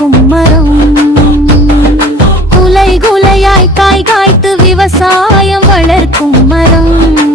கும்மரம் குலை குலையாய் காய் காய்த்து விவசாயம் வளர்க்கும் மரம்.